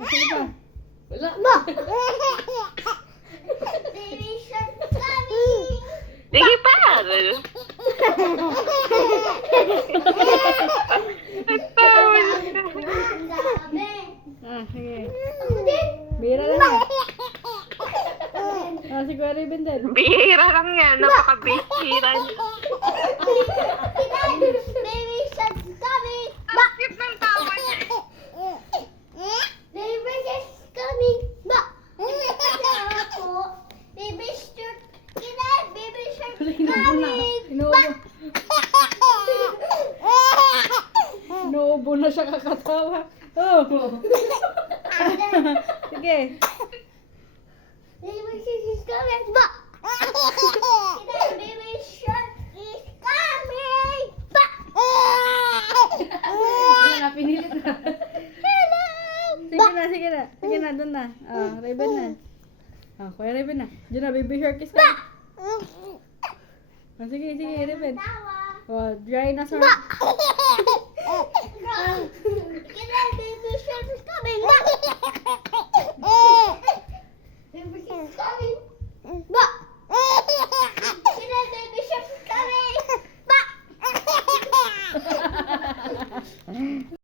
Sige pa. Wala. Baby shark coming. Sige pa. Sabi. Ah, sige. Ako din. Bira lang yan. Ah, si Kuya Raven din. Bihira lang yan. Napaka-bihira niya. Baby shark coming. Bakit ng tawa niya? Baby shark coming. Ako. Baby shark. Baby shark Inuubo na. coming. Inuubo. Inuubo na siya kakatawa. Oh. Sige. Baby shark is coming. Baby shark is coming. Wala na, pinilit na. Sige na, sige na. Sige na, doon na. Ah, Raven na. Ah, Kuya Raven na. Diyan na, baby shark is coming. Ah, sige, sige, Raven. Tawa. Oh, dinosaur. Baby shark is coming. Baby shark is coming.